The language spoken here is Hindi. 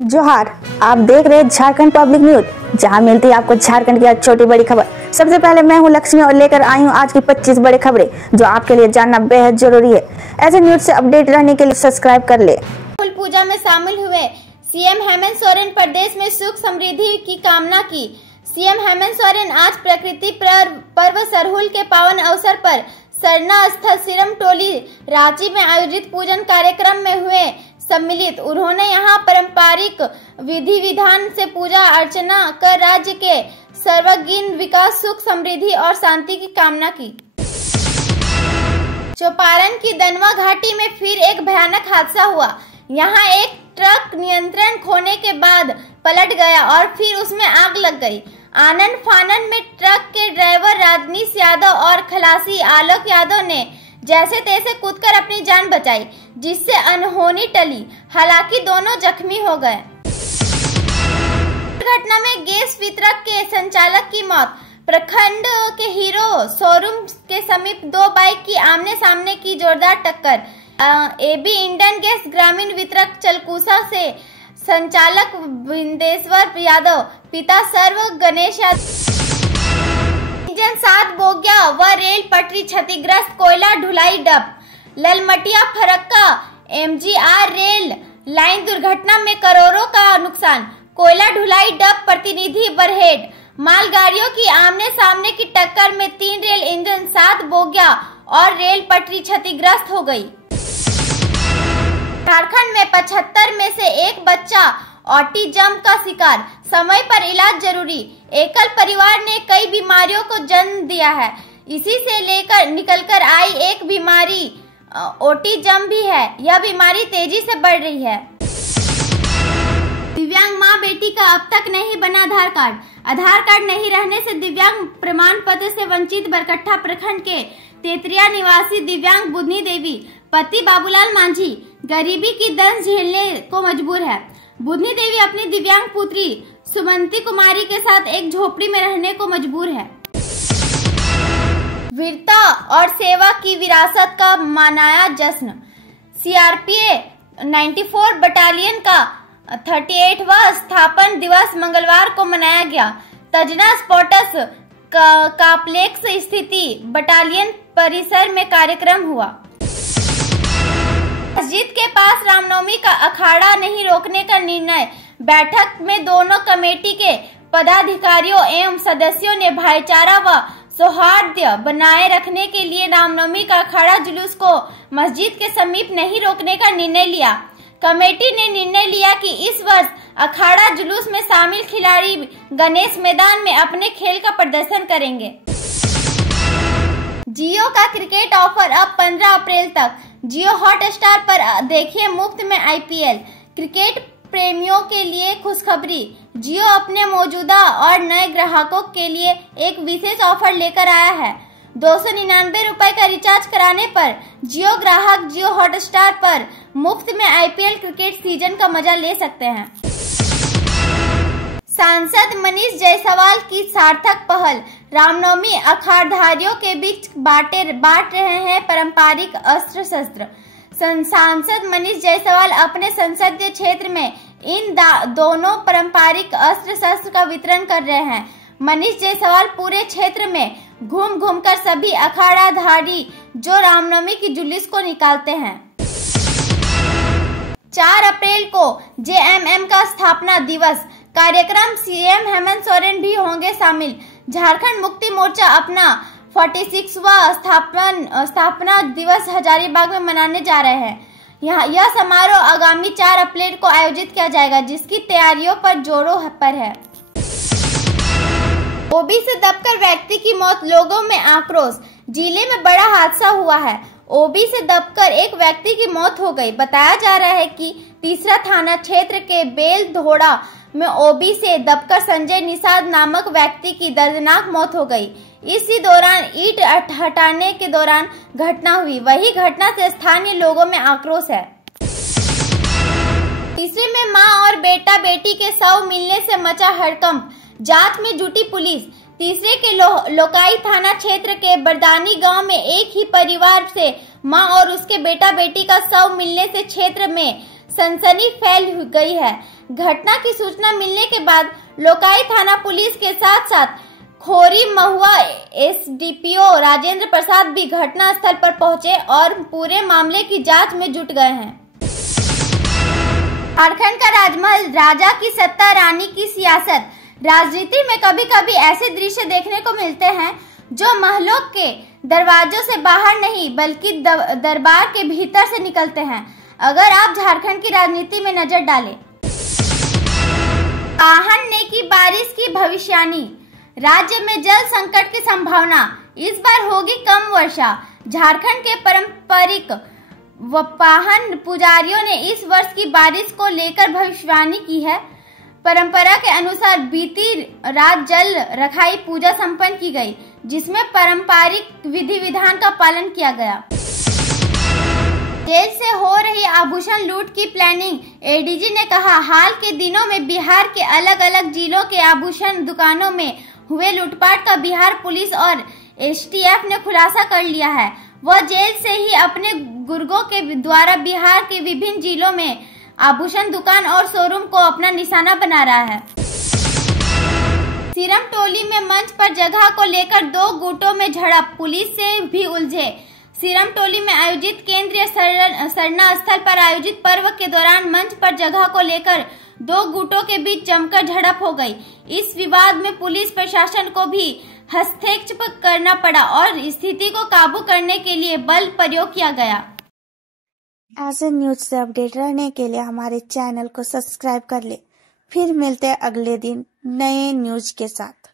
जोहार, आप देख रहे हैं झारखंड पब्लिक न्यूज, जहां मिलती है आपको झारखंड की छोटी बड़ी खबर। सबसे पहले मैं हूं लक्ष्मी और लेकर आई हूं आज की 25 बड़ी खबरें जो आपके लिए जानना बेहद जरूरी है। ऐसे न्यूज से अपडेट रहने के लिए सब्सक्राइब कर ले। फूल पूजा में शामिल हुए सीएम हेमंत सोरेन प्रदेश में सुख समृद्धि की कामना की। सीएम हेमंत सोरेन आज प्रकृति पर्व सरहुल के पावन अवसर पर सरना स्थल सिरम टोली रांची में आयोजित पूजन कार्यक्रम में हुए सम्मिलित। उन्होंने यहां पारंपरिक विधि विधान से पूजा अर्चना कर राज्य के सर्वांगीण विकास, सुख समृद्धि और शांति की कामना की। चौपारण की दनवा घाटी में फिर एक भयानक हादसा हुआ। यहां एक ट्रक नियंत्रण खोने के बाद पलट गया और फिर उसमें आग लग गई। आनन फानन में ट्रक के ड्राइवर राजनीश यादव और खलासी आलोक यादव ने जैसे तैसे कूदकर अपनी जान बचाई, जिससे अनहोनी टली। हालांकि दोनों जख्मी हो गए। घटना में गैस वितरक के संचालक की मौत। प्रखंड के हीरो शोरूम के समीप दो बाइक की आमने सामने की जोरदार टक्कर। एबी इंडियन गैस ग्रामीण वितरक चलकूसा से संचालक विंदेश्वर यादव, पिता सर्व गणेश यादव। इंजन 7 बोगिया व रेल पटरी क्षतिग्रस्त, कोयला ढुलाई डब। Lalmatia Farakka MGR rail line दुर्घटना में करोड़ों का नुकसान, कोयला ढुलाई डब प्रतिनिधि बरहेड। मालगाड़ियों की आमने सामने की टक्कर में 3 रेल इंजन, 7 बोगिया और रेल पटरी क्षतिग्रस्त हो गई। झारखंड में 75 में से एक बच्चा ऑटिज्म का शिकार, समय पर इलाज जरूरी। एकल परिवार ने कई बीमारियों को जन्म दिया है, इसी से लेकर निकलकर आई एक बीमारी ऑटिज्म भी है। यह बीमारी तेजी से बढ़ रही है। दिव्यांग मां बेटी का अब तक नहीं बना आधार कार्ड। आधार कार्ड नहीं रहने से दिव्यांग प्रमाण पत्र से वंचित बरकट्ठा प्रखंड के तेतरिया निवासी दिव्यांग बुधनी देवी पति बाबूलाल मांझी गरीबी की दंश झेलने को मजबूर है। बुधनी देवी अपनी दिव्यांग पुत्री सुमंती कुमारी के साथ एक झोपड़ी में रहने को मजबूर है। वीरता और सेवा की विरासत का मनाया जश्न। सीआरपीएफ 94 बटालियन का 38वां स्थापन दिवस मंगलवार को मनाया गया। तजना स्पोर्ट्स कॉम्प्लेक्स स्थिति बटालियन परिसर में कार्यक्रम हुआ। मस्जिद के पास रामनवमी का अखाड़ा नहीं रोकने का निर्णय। बैठक में दोनों कमेटी के पदाधिकारियों एवं सदस्यों ने भाईचारा व सौहार्द बनाए रखने के लिए रामनवमी का अखाड़ा जुलूस को मस्जिद के समीप नहीं रोकने का निर्णय लिया। कमेटी ने निर्णय लिया कि इस वर्ष अखाड़ा जुलूस में शामिल खिलाड़ी गणेश मैदान में अपने खेल का प्रदर्शन करेंगे। जियो का क्रिकेट ऑफर अब 15 अप्रैल तक। जियो हॉटस्टार पर देखिए मुफ्त में आईपीएल। क्रिकेट प्रेमियों के लिए खुशखबरी। जियो अपने मौजूदा और नए ग्राहकों के लिए एक विशेष ऑफर लेकर आया है। 299 रुपए का रिचार्ज कराने पर जियो ग्राहक जियो हॉटस्टार पर मुफ्त में आईपीएल क्रिकेट सीजन का मजा ले सकते हैं। सांसद मनीष जायसवाल की सार्थक पहल। रामनवमी अखाड़धारियों के बीच बांट रहे हैं पारंपरिक अस्त्र शस्त्र। सांसद मनीष जायसवाल अपने संसदीय क्षेत्र में इन दोनों पारंपरिक अस्त्र शस्त्र का वितरण कर रहे हैं। मनीष जायसवाल पूरे क्षेत्र में घूम कर सभी अखाड़ाधारी जो रामनवमी की जुलूस को निकालते हैं। 4 अप्रैल को जेएमएम का स्थापना दिवस कार्यक्रम। सीएम हेमंत सोरेन भी होंगे शामिल। झारखंड मुक्ति मोर्चा अपना 46वां स्थापना दिवस हजारीबाग में मनाने जा रहे हैं। यह समारोह आगामी 4 अप्रैल को आयोजित किया जाएगा, जिसकी तैयारियों पर जोरों पर है। ओबी से दबकर व्यक्ति की मौत, लोगों में आक्रोश। जिले में बड़ा हादसा हुआ है। ओबी से दबकर एक व्यक्ति की मौत हो गई। बताया जा रहा है कि तीसरा थाना क्षेत्र के बेल धोड़ा में ओबी से दबकर संजय निषाद नामक व्यक्ति की दर्दनाक मौत हो गई। इसी दौरान ईंट हटाने के दौरान घटना हुई। वही घटना से स्थानीय लोगों में आक्रोश है। तीसरे में मां और बेटा बेटी के शव मिलने से मचा हड़कंप, जांच में जुटी पुलिस। तीसरे के लोकाई थाना क्षेत्र के बरदानी गांव में एक ही परिवार से मां और उसके बेटा बेटी का शव मिलने से क्षेत्र में सनसनी फैल गई है। घटना की सूचना मिलने के बाद लोकाई थाना पुलिस के साथ साथ खोरी महुआ एसडीपीओ राजेंद्र प्रसाद भी घटना स्थल पर पहुंचे और पूरे मामले की जांच में जुट गए हैं। झारखंड का राजमहल, राजा की सत्ता, रानी की सियासत। राजनीति में कभी कभी ऐसे दृश्य देखने को मिलते हैं जो महलों के दरवाजों से बाहर नहीं बल्कि दरबार के भीतर से निकलते हैं। अगर आप झारखंड की राजनीति में नजर डालें। आहन ने की बारिश की भविष्यवाणी। राज्य में जल संकट की संभावना, इस बार होगी कम वर्षा। झारखंड के पारंपरिक वाहन पुजारियों ने इस वर्ष की बारिश को लेकर भविष्यवाणी की है। परंपरा के अनुसार बीती रात जल रखाई पूजा संपन्न की गई, जिसमें पारंपरिक विधि विधान का पालन किया गया। जेल से हो रही आभूषण लूट की प्लानिंग, एडीजी ने कहा, हाल के दिनों में बिहार के अलग अलग जिलों के आभूषण दुकानों में हुए लूटपाट का बिहार पुलिस और एसटीएफ ने खुलासा कर लिया है। वह जेल से ही अपने गुर्गों के द्वारा बिहार के विभिन्न जिलों में आभूषण दुकान और शोरूम को अपना निशाना बना रहा है। सीरम टोली में मंच पर जगह को लेकर 2 गुटों में झड़प, पुलिस से भी उलझे। सीरम टोली में आयोजित केंद्रीय सरना स्थल पर आयोजित पर्व के दौरान मंच पर जगह को लेकर 2 गुटों के बीच जमकर झड़प हो गई। इस विवाद में पुलिस प्रशासन को भी हस्तक्षेप करना पड़ा और स्थिति को काबू करने के लिए बल प्रयोग किया गया। ऐसे न्यूज से अपडेट रहने के लिए हमारे चैनल को सब्सक्राइब कर ले। फिर मिलते हैं अगले दिन नए न्यूज के साथ।